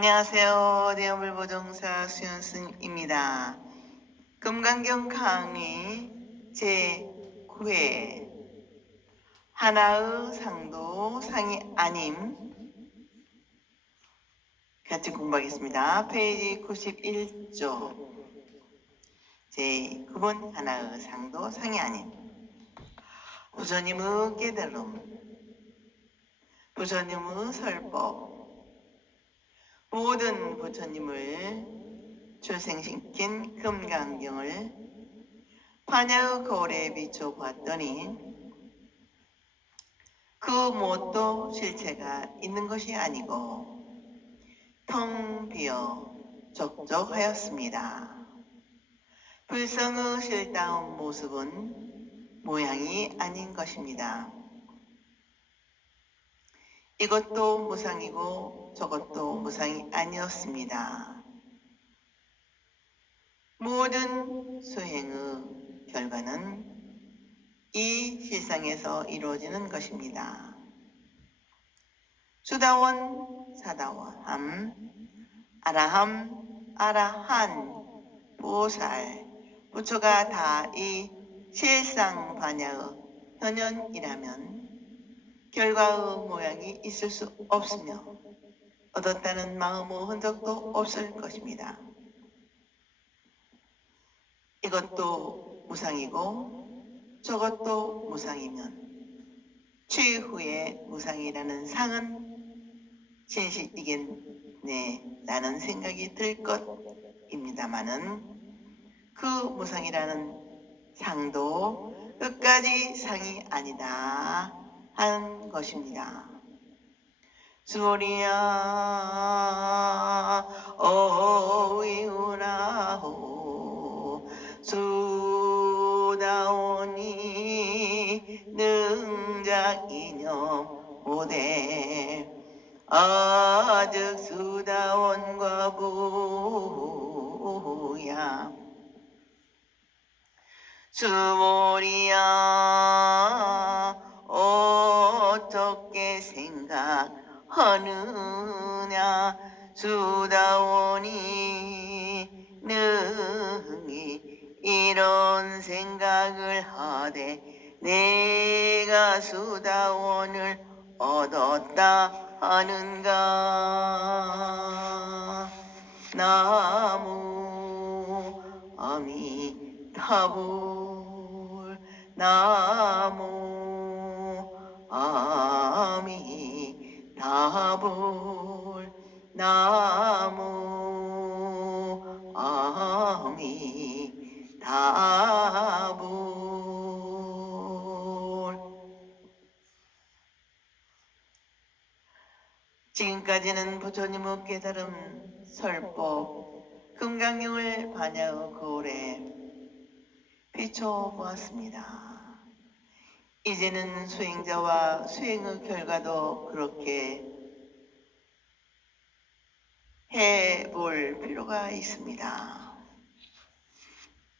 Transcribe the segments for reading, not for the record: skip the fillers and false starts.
안녕하세요. 대어불보정사 수연승입니다. 금강경 강의 제9회 하나의 상도 상이 아님 같이 공부하겠습니다. 페이지 91조 제9번 하나의 상도 상이 아님 부처님의 깨달음 부처님의 설법 모든 부처님을 출생시킨 금강경을 판야의 거울에 비춰보았더니 그 무엇도 실체가 있는 것이 아니고 텅 비어 적적하였습니다. 불성의 실다운 모습은 모양이 아닌 것입니다. 이것도 무상이고 저것도 무상이 아니었습니다. 모든 수행의 결과는 이 실상에서 이루어지는 것입니다. 수다원, 사다원함, 아라함, 아라한, 보살, 부처가 다 이 실상 반야의 현현이라면 결과의 모양이 있을 수 없으며 얻었다는 마음의 흔적도 없을 것입니다. 이것도 무상이고 저것도 무상이면 최후의 무상이라는 상은 진실이겠네 라는 생각이 들 것입니다마는 그 무상이라는 상도 끝까지 상이 아니다 하는 것입니다. 수리야 어위우라호 수다오니 능작이념 오대 아득 수다원과 부야 수모리야 어떻게 생각하느냐 수다오니 능히 이런 생각을 하되 내가 수다원을 얻었다 하는가. 나무 아미타불 나무 아미타불 나무 아미타불. 지금까지는 부처님의 깨달음 설법 금강경을 반야의 거울에 비춰보았습니다. 이제는 수행자와 수행의 결과도 그렇게 해볼 필요가 있습니다.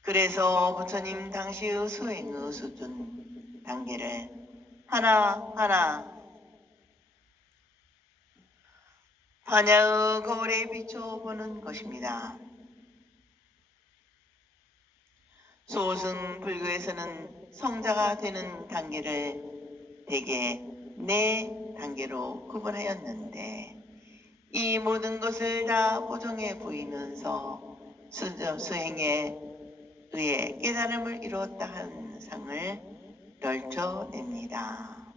그래서 부처님 당시의 수행의 수준 단계를 하나하나 반야의 거울에 비춰보는 것입니다. 소승 불교에서는 성자가 되는 단계를 대개 4단계로 구분하였는데 이 모든 것을 다 보정해 보이면서 수행에 의해 깨달음을 이루었다 하는 상을 펼쳐냅니다.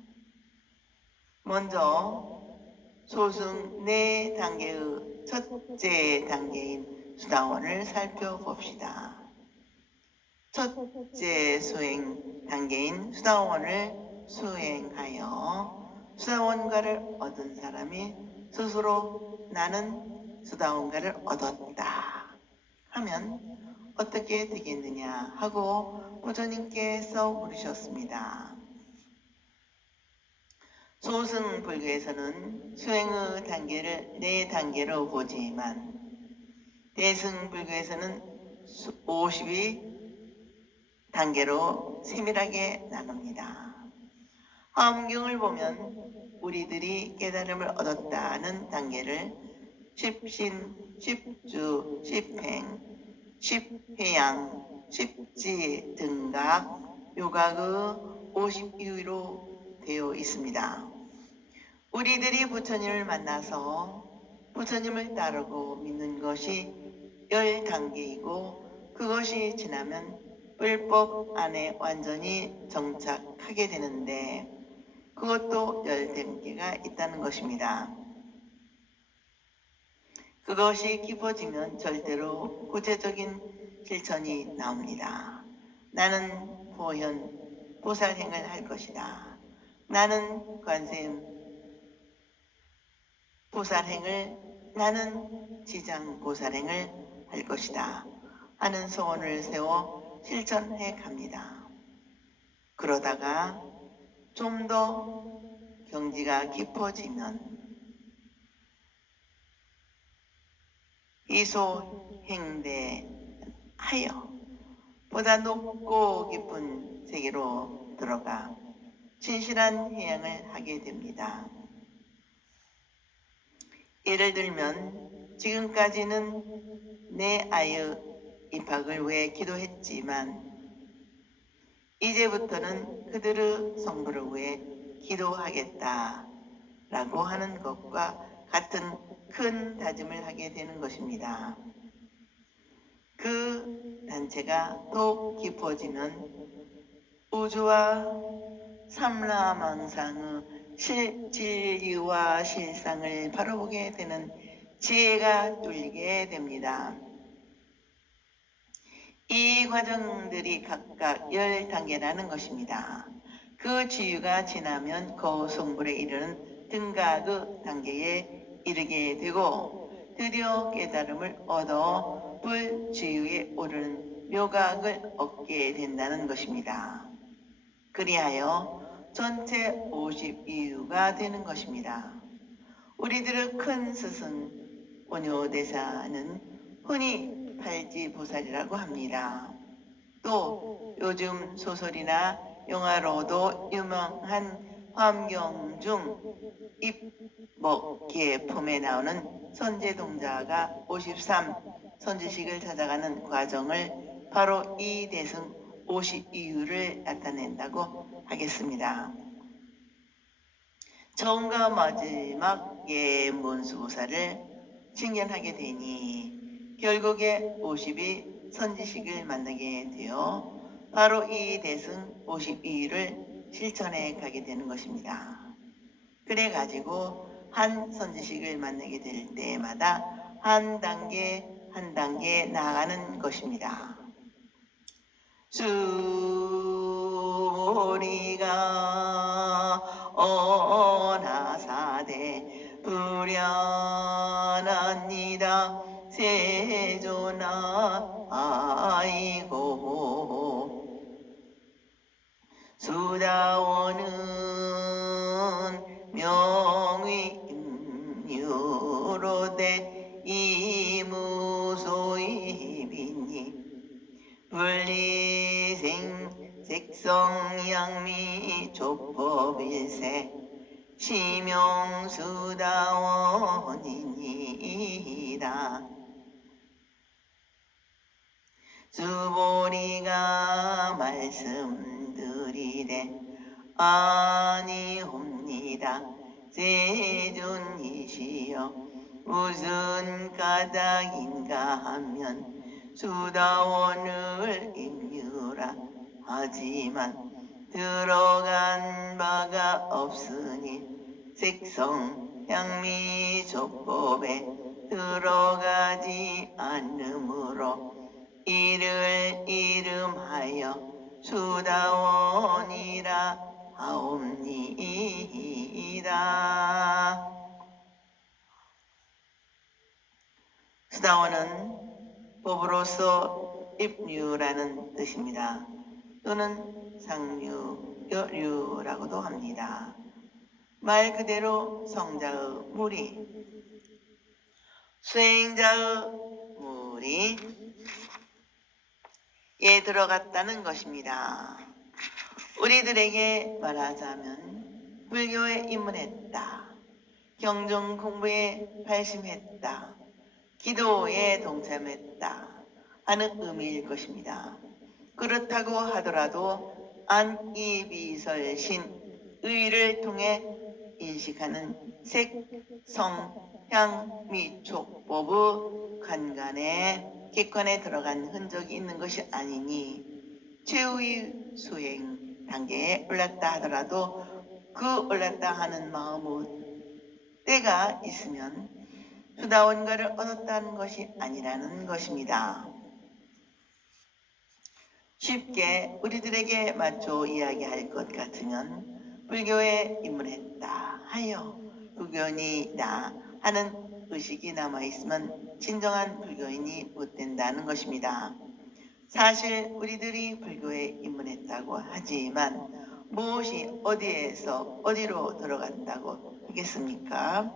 먼저 소승 4단계의 첫째 단계인 수다원을 살펴봅시다. 첫째 수행 단계인 수다원을 수행하여 수다원가를 얻은 사람이 스스로 나는 수다원가를 얻었다 하면 어떻게 되겠느냐 하고 부처님께서 물으셨습니다. 소승 불교에서는 수행의 단계를 4단계로 보지만 대승 불교에서는 52단계로 세밀하게 나눕니다. 화엄경을 보면 우리들이 깨달음을 얻었다는 단계를 십신, 십주, 십행, 십회양, 십지 등각, 요각의 52위로 되어 있습니다. 우리들이 부처님을 만나서 부처님을 따르고 믿는 것이 10단계이고 그것이 지나면 불법 안에 완전히 정착하게 되는데 그것도 10단계가 있다는 것입니다. 그것이 깊어지면 절대로 구체적인 실천이 나옵니다. 나는 보현, 보살행을 할 것이다. 나는 관세음 보살행을, 나는 지장 보살행을 할 것이다 하는 소원을 세워 실천해 갑니다. 그러다가 좀 더 경지가 깊어지면 이소행대하여 보다 높고 깊은 세계로 들어가 진실한 해양을 하게 됩니다. 예를 들면 지금까지는 내 아이의 입학을 위해 기도했지만 이제부터는 그들의 성부를 위해 기도하겠다 라고 하는 것과 같은 큰 다짐을 하게 되는 것입니다. 그 단체가 더욱 깊어지면 우주와 삼라망상의 진리와 실상을 바라보게 되는 지혜가 뚫리게 됩니다. 이 과정들이 각각 10단계라는 것입니다. 그 지유가 지나면 거성불에 이르는 등각의 단계에 이르게 되고 드디어 깨달음을 얻어 불지유에 오르는 묘각을 얻게 된다는 것입니다. 그리하여 전체 52유가 되는 것입니다. 우리들의 큰 스승 원효대사는 흔히 팔지보살이라고 합니다. 또 요즘 소설이나 영화로도 유명한 화엄경중 입먹기품에 나오는 선제동자가 53 선지식을 찾아가는 과정을 바로 이 대승 52유를 나타낸다고 하겠습니다. 처음과 마지막 예문수보살을 칭견하게 되니 결국에 50이 선지식을 만나게 되어 바로 이 대승 52유를 실천해 가게 되는 것입니다. 그래 가지고 한 선지식을 만나게 될 때마다 한 단계 한 단계 나아가는 것입니다. 수리가 어나사대 불연합니다. 세존아 아이고 수다원은 명의임유로되 이무소이 비니 분리생 색성양미 족법일세 시명수다원이니이다. 수보리가 말씀드리되 아니옵니다. 세존이시여 무슨 까닭인가 하면 수다원을 임유라 하지만 들어간 바가 없으니 색성 향미 족법에 들어가지 않으므로 이를 이름하여 수다원이라 하옵니이다. 수다원은 법으로서 입류라는 뜻입니다. 또는 상류, 여류라고도 합니다. 말 그대로 성자의 무리, 수행자의 무리에 들어갔다는 것입니다. 우리들에게 말하자면 불교에 입문했다. 경전 공부에 발심했다, 기도에 동참했다 하는 의미일 것입니다. 그렇다고 하더라도 안이비설신 의를 통해 인식하는 색, 성, 향, 미, 촉법의 간간에 객관에 들어간 흔적이 있는 것이 아니니 최후의 수행 단계에 올랐다 하더라도 그 올랐다 하는 마음의 때가 있으면 수다원가를 얻었다는 것이 아니라는 것입니다. 쉽게 우리들에게 맞춰 이야기할 것 같으면 불교에 입문했다 하여 불교인이다 하는 의식이 남아있으면 진정한 불교인이 못 된다는 것입니다. 사실 우리들이 불교에 입문했다고 하지만 무엇이 어디에서 어디로 들어간다고 하겠습니까?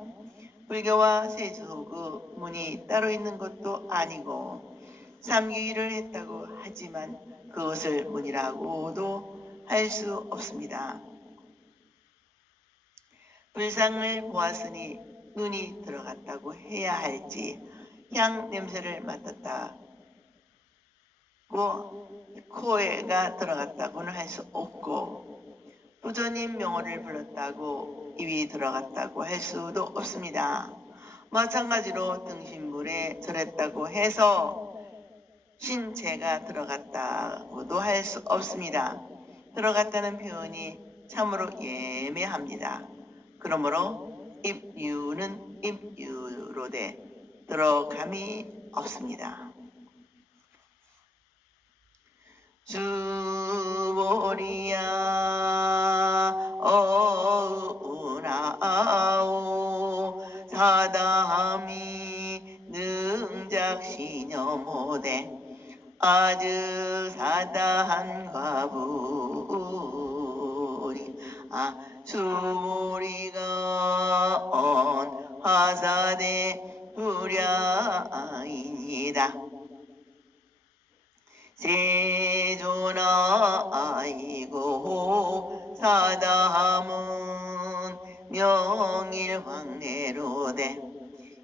불교와 세속의 문이 따로 있는 것도 아니고 삼규일을 했다고 하지만 그것을 문이라고도 할 수 없습니다. 불상을 보았으니 눈이 들어갔다고 해야 할지, 향 냄새를 맡았다고 코에가 들어갔다고는 할 수 없고, 부처님 명호를 불렀다고 입이 들어갔다고 할 수도 없습니다. 마찬가지로 등신물에 절했다고 해서 신체가 들어갔다고도 할 수 없습니다. 들어갔다는 표현이 참으로 예매합니다. 그러므로 입유는 입유로되 들어감이 없습니다. 주보리야 어우나오 사다미 능작시녀모대 아즈 사다한과부리 주보리가 온 하사대 불야이니다 세존아 아이고 사다함은 명일황내로되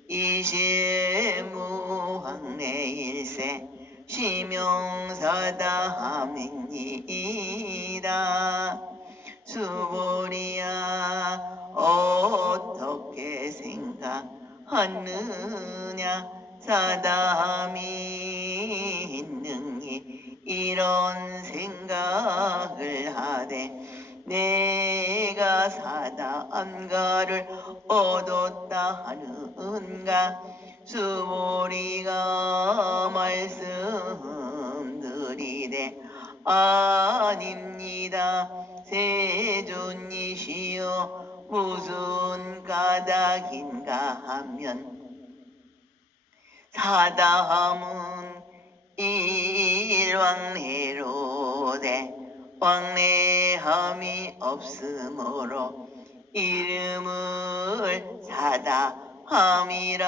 이실무황내일세 시명사다함이니이다. 수보리야 어떻게 생각하느냐 사다함이 능히 이런 생각을 하되 내가 사다함가를 얻었다 하는가 수보리가 말씀드리되 아닙니다. 세존이시여 무슨 까닭인가 하면 사다함은 일왕래로되 왕래함이 없으므로 이름을 사다함이라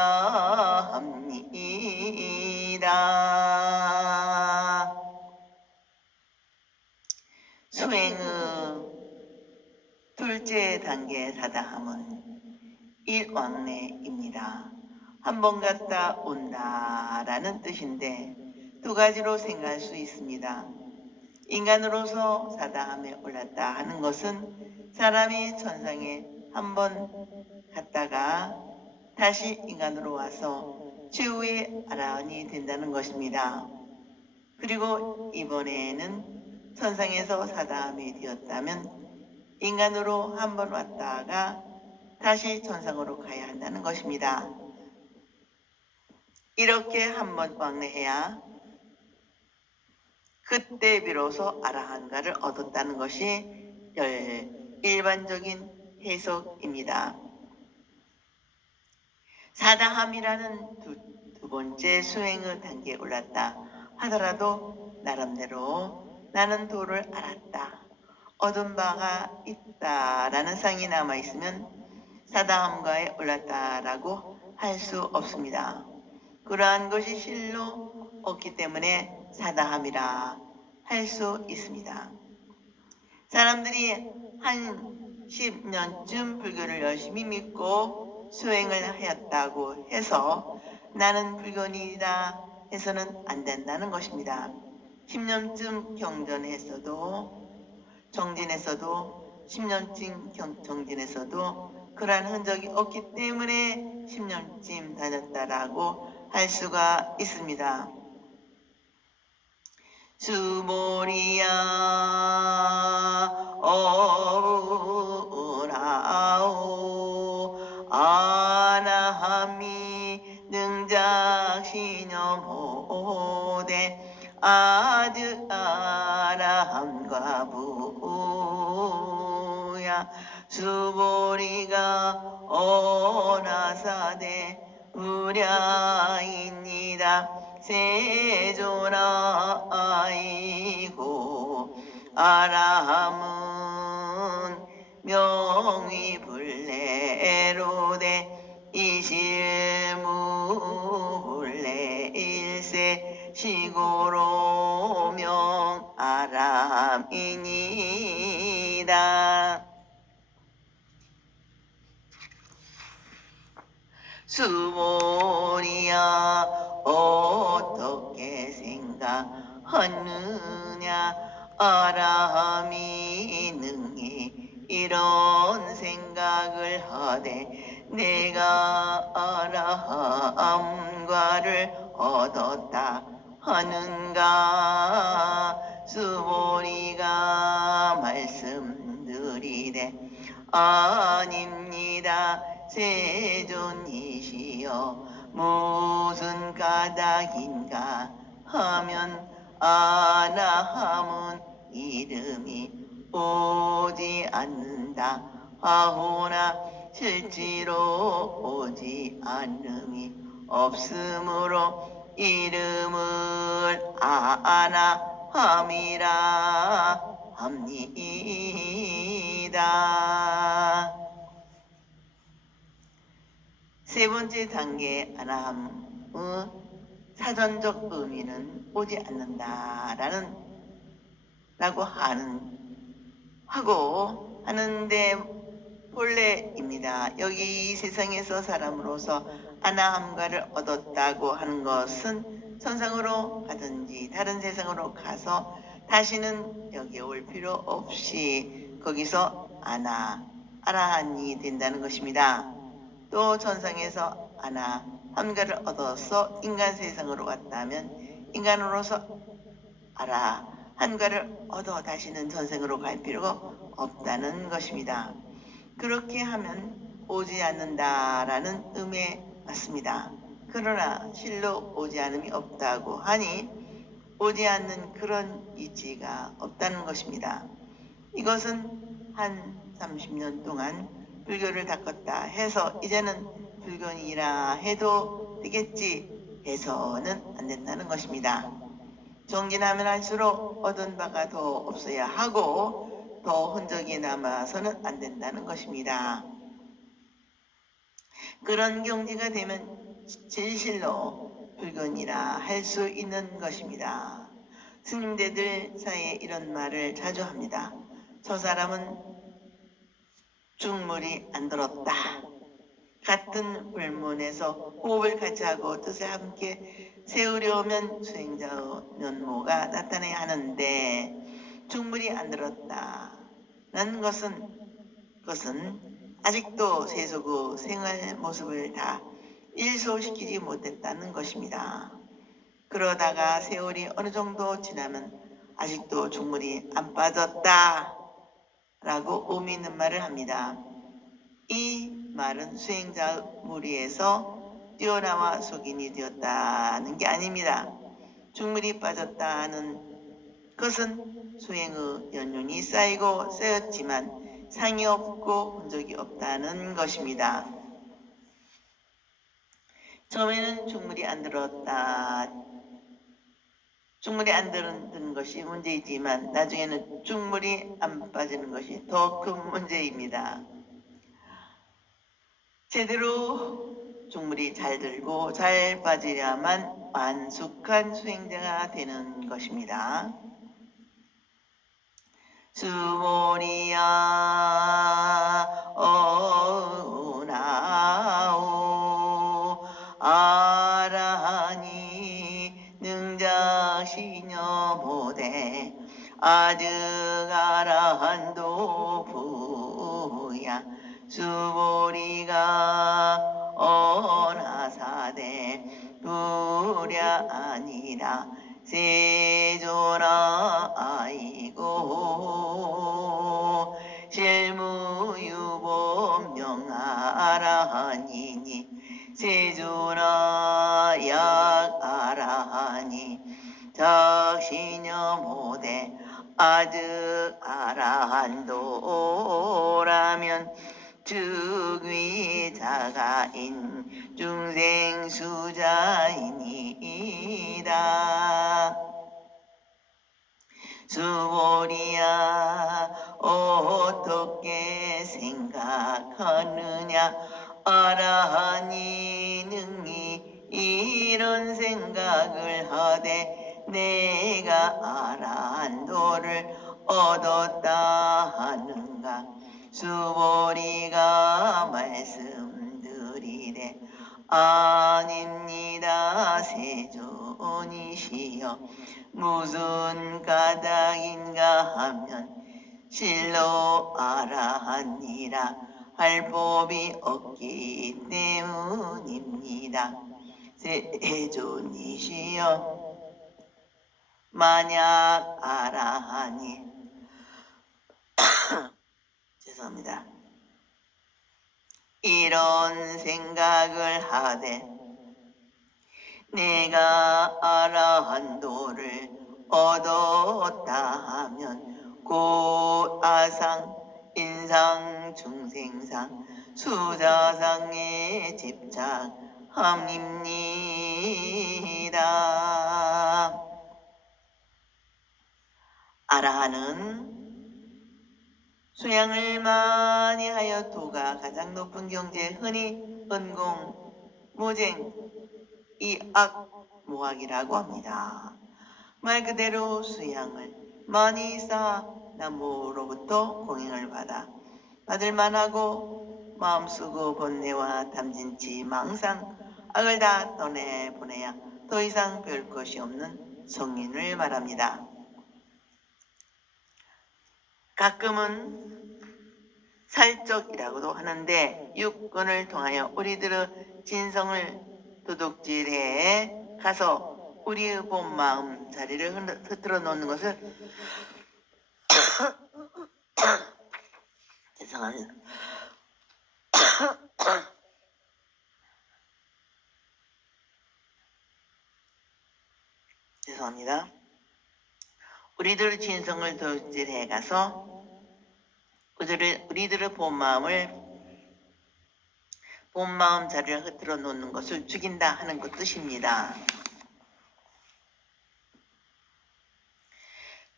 합니다. 수행의 둘째 단계 사다함은 일왕래입니다. 한 번 갔다 온다라는 뜻인데 두 가지로 생각할 수 있습니다. 인간으로서 사다함에 올랐다 하는 것은 사람이 천상에 한 번 갔다가 다시 인간으로 와서 최후의 아라한이 된다는 것입니다. 그리고 이번에는 천상에서 사다함이 되었다면 인간으로 한 번 왔다가 다시 천상으로 가야 한다는 것입니다. 이렇게 한 번 왕래해야 그때 비로소 아라한가를 얻었다는 것이 일반적인 해석입니다. 사다함이라는 두 번째 수행의 단계에 올랐다 하더라도 나름대로 나는 도를 알았다, 얻은 바가 있다라는 상이 남아있으면 사다함가에 올랐다라고 할 수 없습니다. 그러한 것이 실로 없기 때문에 사다함이라 할 수 있습니다. 사람들이 한 10년쯤 불교를 열심히 믿고 수행을 하였다고 해서 나는 불견이다 해서는 안 된다는 것입니다. 10년쯤 정진했어도 10년쯤 정진했어도 그러한 흔적이 없기 때문에 10년쯤 다녔다라고 할 수가 있습니다. 수보리야 어우라오 아나하미 능작시념호대 아드 아라함과 부야 수보리가 어나사대 부랴입니다. 세존아 아이고 아라함은 명위불례로되 이실무불례 일세 시고로 명아람이니다. 수보리야 어떻게 생각하느냐 아라함이 능히 이런 생각을 하되 내가 아라함과를 얻었다 하는가. 수보리가 말씀드리되 아닙니다. 세존이시여 무슨 까닭인가 하면 아나함은 이름이 오지 않는다 하오나 실제로 오지 않음이 없으므로 이름을 아나함이라 합니다. 세 번째 단계 아나함의 사전적 의미는 오지 않는다라는 라고 하는데 본래입니다. 여기 이 세상에서 사람으로서 아나함과를 얻었다고 하는 것은 천상으로 가든지 다른 세상으로 가서 다시는 여기에 올 필요 없이 거기서 아라한이 된다는 것입니다. 또 천상에서 아나함과를 얻어서 인간 세상으로 왔다면 인간으로서 아라한과를 얻어 다시는 전생으로 갈 필요가 없다는 것입니다. 그렇게 하면 오지 않는다라는 의미에 맞습니다. 그러나 실로 오지 않음이 없다고 하니 오지 않는 그런 이치가 없다는 것입니다. 이것은 한 30년 동안 불교를 닦았다 해서 이제는 불교인이라 해도 되겠지 해서는 안 된다는 것입니다. 정진하면 할수록 얻은 바가 더 없어야 하고 더 흔적이 남아서는 안 된다는 것입니다. 그런 경지가 되면 진실로 불교인이라 할 수 있는 것입니다. 스님대들 사이에 이런 말을 자주 합니다. 저 사람은 중물이 안 들었다. 같은 불문에서 호흡을 같이 하고 뜻을 함께 세우려면 수행자의 면모가 나타나야 하는데 중물이 안 들었다는 것은 아직도 세속의 생활 모습을 다 일소시키지 못했다는 것입니다. 그러다가 세월이 어느 정도 지나면 아직도 중물이 안 빠졌다 라고 의미 있는 말을 합니다. 이 말은 수행자의 무리에서 뛰어나와 속인이 되었다는 게 아닙니다. 중물이 빠졌다는 것은 수행의 연륜이 쌓였지만 상이 없고 흔적이 없다는 것입니다. 처음에는 중물이 안 들은 것이 문제이지만 나중에는 중물이 안 빠지는 것이 더 큰 문제입니다. 제대로 중물이 잘 들고 잘 빠지려만 완숙한 수행자가 되는 것입니다. 수보리야 어우나오 아즉 아라한도 부야 수보리가 어나사대 부랴 아니라 세조나 아이고 실무유법명아라하니니 세조나 약아라하니 적시녀 모대 아득 아라한도라면 즉위자가인 중생수자이니이다. 수보리야 어떻게 생각하느냐 아라하니 능히 이런 생각을 하되 내가 아라한도를 얻었다 하는가. 수보리가 말씀드리되 아닙니다. 세존이시여 무슨 까닭인가 하면 실로 아라하니라 할 법이 없기 때문입니다. 세존이시여 만약 아라하니 죄송합니다. 이런 생각을 하되 내가 아라한도를 얻었다 하면 곧 아상, 인상, 중생상, 수자상에 집착함입니다. 아라한은 수양을 많이 하여 도가 가장 높은 경지에 흔히 은공, 무쟁, 이악모학이라고 합니다. 말 그대로 수양을 많이 쌓아 나무로부터 공행을 받을 만하고 마음 쓰고 번뇌와 담진치 망상 악을 다 떠내보내야 더 이상 별 것이 없는 성인을 말합니다. 가끔은 살적이라고도 하는데 육군을 통하여 우리들의 진성을 도둑질해 가서 우리의 본 마음 자리를 흐트러 놓는 것을 죄송합니다. 죄송합니다. 우리들의 진성을 도둑질해 가서 우리들의 본 마음 자리를 흐트러 놓는 것을 죽인다 하는 것 뜻입니다.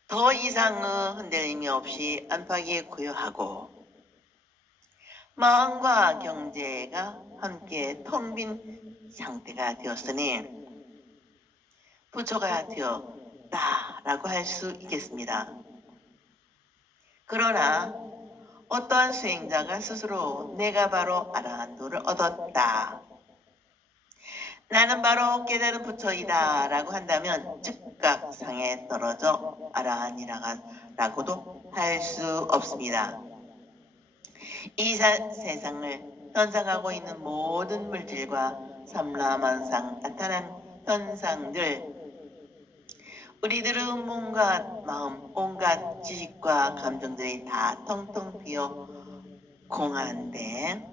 더 이상의 흔들림이 없이 안팎에 고요하고 마음과 경제가 함께 텅 빈 상태가 되었으니 부처가 되었다라고 할 수 있겠습니다. 그러나 어떠한 수행자가 스스로 내가 바로 아라한도를 얻었다, 나는 바로 깨달은 부처이다 라고 한다면 즉각 상에 떨어져 아라한이라고도 할 수 없습니다. 이 세상을 현상하고 있는 모든 물질과 삼라만상 나타난 현상들, 우리들의 온갖 마음, 온갖 지식과 감정들이 다 텅텅 비어 공한데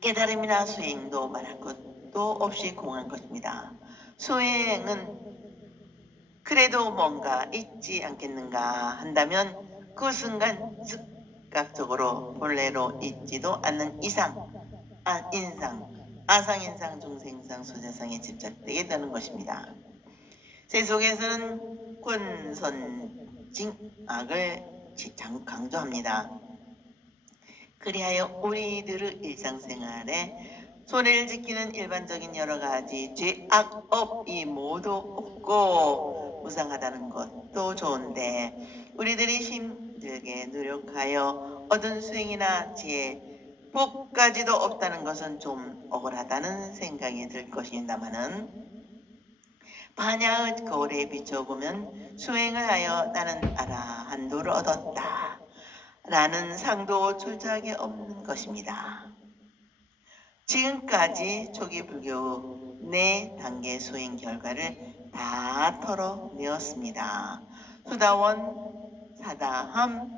깨달음이나 수행도 말할 것도 없이 공한 것입니다. 수행은 그래도 뭔가 있지 않겠는가 한다면 그 순간 즉각적으로 본래로 있지도 않는 인상, 아상인상, 중생상, 수자상에 집착되게 되는 것입니다. 세속에서는 권선징악을 강조합니다. 그리하여 우리들의 일상생활에 손해를 지키는 일반적인 여러 가지 죄악업이 모두 없고 무상하다는 것도 좋은데 우리들이 힘들게 노력하여 얻은 수행이나 지혜, 복까지도 없다는 것은 좀 억울하다는 생각이 들 것입니다마는 반야의 거울에 비춰보면 수행을 하여 나는 아라한도를 얻었다 라는 상도 출처하게 없는 것입니다. 지금까지 초기 불교 4단계 수행 결과를 다 털어내었습니다. 수다원, 사다함,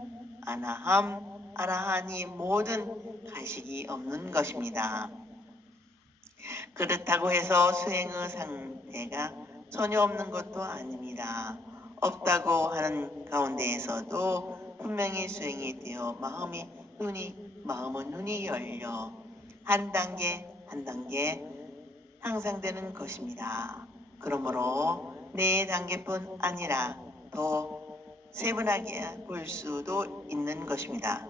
아나함, 아라한이 모든 가식이 없는 것입니다. 그렇다고 해서 수행의 상태가 전혀 없는 것도 아닙니다. 없다고 하는 가운데에서도 분명히 수행이 되어 마음의 눈이 열려 한 단계 한 단계 향상되는 것입니다. 그러므로 4단계뿐 아니라 더 세분하게 볼 수도 있는 것입니다.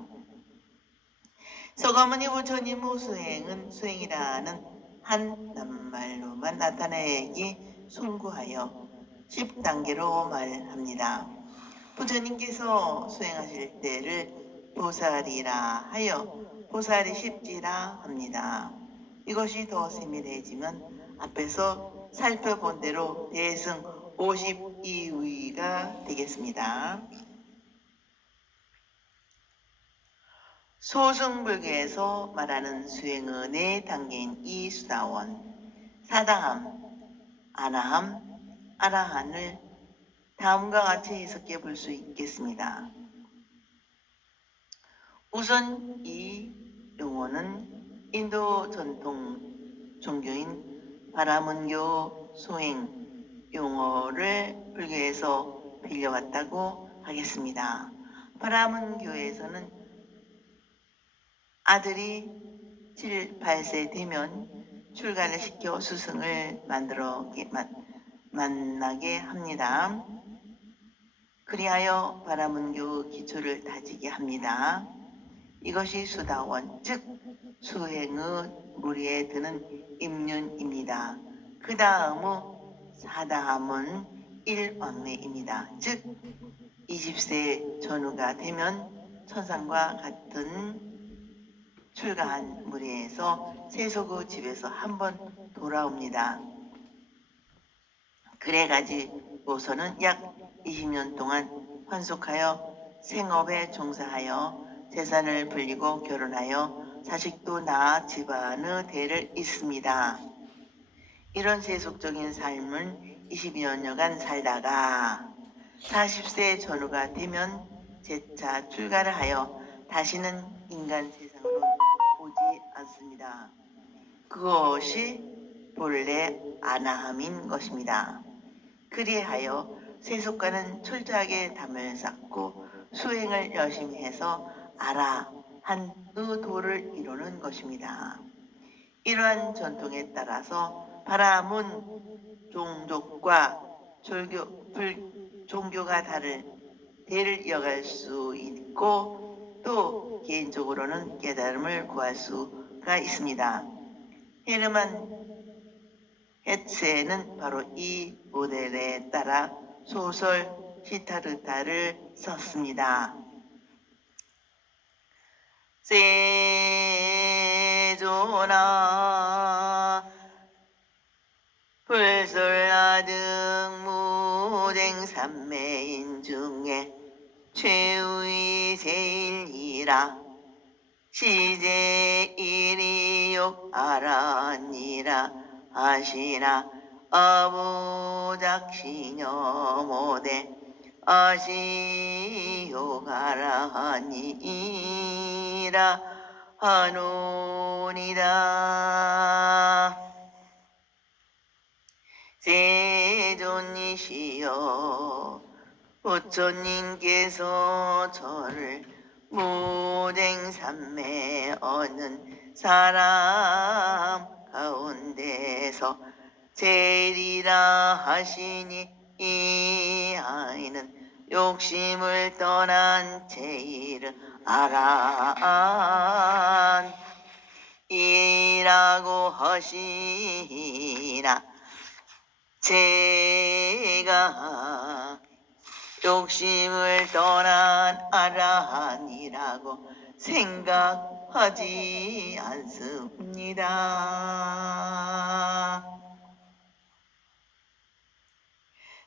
서가모니 부처님 수행은 수행이라는 한 낱말로만 나타내기 숭고하여 10단계로 말합니다. 부처님께서 수행하실 때를 보살이라 하여 보살이 십지라 합니다. 이것이 더 세밀해지면 앞에서 살펴본 대로 대승 52위가 되겠습니다. 소승불교에서 말하는 수행의 4단계인 이 수다원, 사다함, 아나함, 아라한을 다음과 같이 해석해 볼 수 있겠습니다. 우선 이 용어는 인도 전통 종교인 바라문교 소행 용어를 불교에서 빌려왔다고 하겠습니다. 바라문교에서는 아들이 7, 8세 되면 출가를 시켜 스승을 만나게 합니다. 그리하여 바라문교 기초를 다지게 합니다. 이것이 수다원, 즉 수행의 무리에 드는 입륜입니다. 그 다음의 사다함은 일왕래입니다. 즉 20세 전후가 되면 천상과 같은 출가한 무리에서 세속의 집에서 한번 돌아옵니다. 그래가지고서는 약 20년 동안 환속하여 생업에 종사하여 재산을 불리고 결혼하여 자식도 낳아 집안의 대를 잇습니다. 이런 세속적인 삶을 20여 년간 살다가 40세 전후가 되면 재차 출가를 하여 다시는 인간 세상으로 오지 않습니다. 그것이 본래 아나함인 것입니다. 그리하여 세속과는 철저하게 담을 쌓고 수행을 열심히 해서 아라한의 도를 이루는 것입니다. 이러한 전통에 따라서 바라문 종족과 종교가 다를 대를 이어갈 수 있고 또 개인적으로는 깨달음을 구할 수가 있습니다. 헤르만 헤츠는 바로 이 모델에 따라 소설 시타르타를 썼습니다. 세조나 불솔라 등 무쟁삼매인 중에 최후의 제일이라 시제일이욕 아라니라 하시나 아부작시녀 모대 아시욕 아라니라 하노니라. 세존이시여 부처님께서 저를 무쟁삼매 얻는 사람 가운데서 제일이라 하시니 이 아이는 욕심을 떠난 제일은 아라한이라고 하시나 제가 욕심을 떠난 아라한이라고 생각하지 않습니다.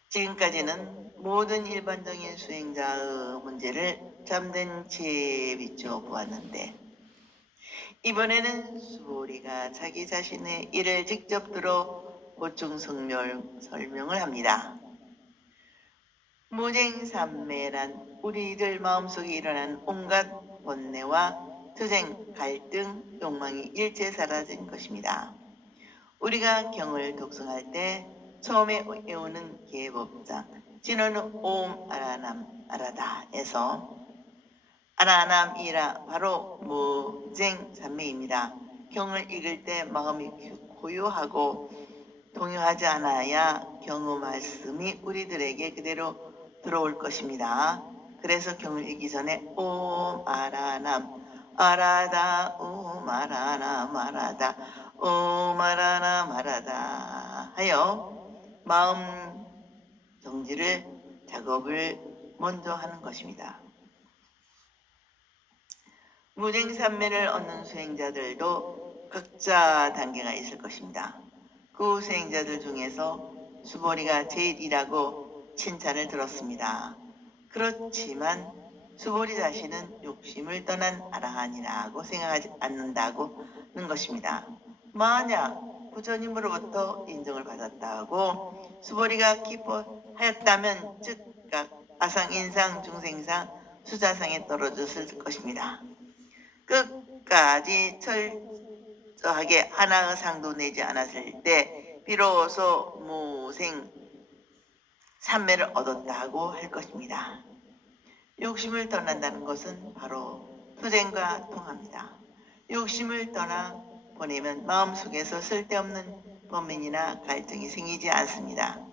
지금까지는 모든 일반적인 수행자의 문제를 참된 지혜에 비춰 보았는데, 이번에는 수보리가 자기 자신의 일을 직접 들어 보충 설명을 합니다. 무쟁삼매란 우리들 마음속에 일어난 온갖 번뇌와 투쟁, 갈등, 욕망이 일체 사라진 것입니다. 우리가 경을 독송할 때 처음에 외우는 계법장 진호는 옴 아라남 아라다에서 아라남이라 바로 무쟁삼매입니다. 경을 읽을 때 마음이 고요하고 동요하지 않아야 경의 말씀이 우리들에게 그대로 들어올 것입니다. 그래서 경을 읽기 전에 옴 아라남 아라다 옴 아라남 아라다 옴 아라남 아라다 하여 마음 정지를 작업을 먼저 하는 것입니다. 무쟁삼매를 얻는 수행자들도 각자 단계가 있을 것입니다. 그 수행자들 중에서 수보리가 제일이라고 칭찬을 들었습니다. 그렇지만 수보리 자신은 욕심을 떠난 아라한이라고 생각하지 않는다고는 것입니다. 만약 부처님으로부터 인정을 받았다고 수보리가 기뻐하였다면 즉각 아상, 인상, 중생상, 수자상에 떨어졌을 것입니다. 끝까지 철저하게 하나의 상도 내지 않았을 때 비로소 무생 삼매를 얻었다고 할 것입니다. 욕심을 떠난다는 것은 바로 투쟁과 통합니다. 욕심을 떠나 보내면 마음속에서 쓸데없는 범민이나 갈등이 생기지 않습니다.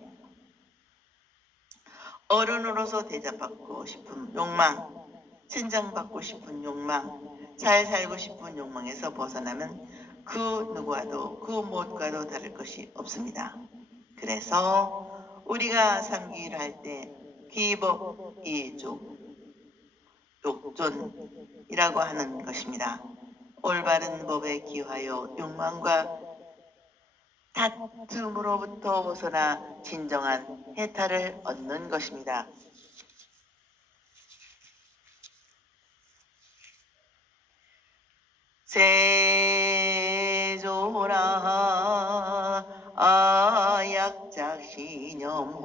어른으로서 대접받고 싶은 욕망, 칭찬받고 싶은 욕망, 잘 살고 싶은 욕망에서 벗어나면 그 누구와도 그 무엇과도 다를 것이 없습니다. 그래서 우리가 삼기를 할 때 기법, 이족, 욕존이라고 하는 것입니다. 올바른 법에 기하여 욕망과 다툼으로부터 벗어나 진정한 해탈을 얻는 것입니다. 세조라 아약작신염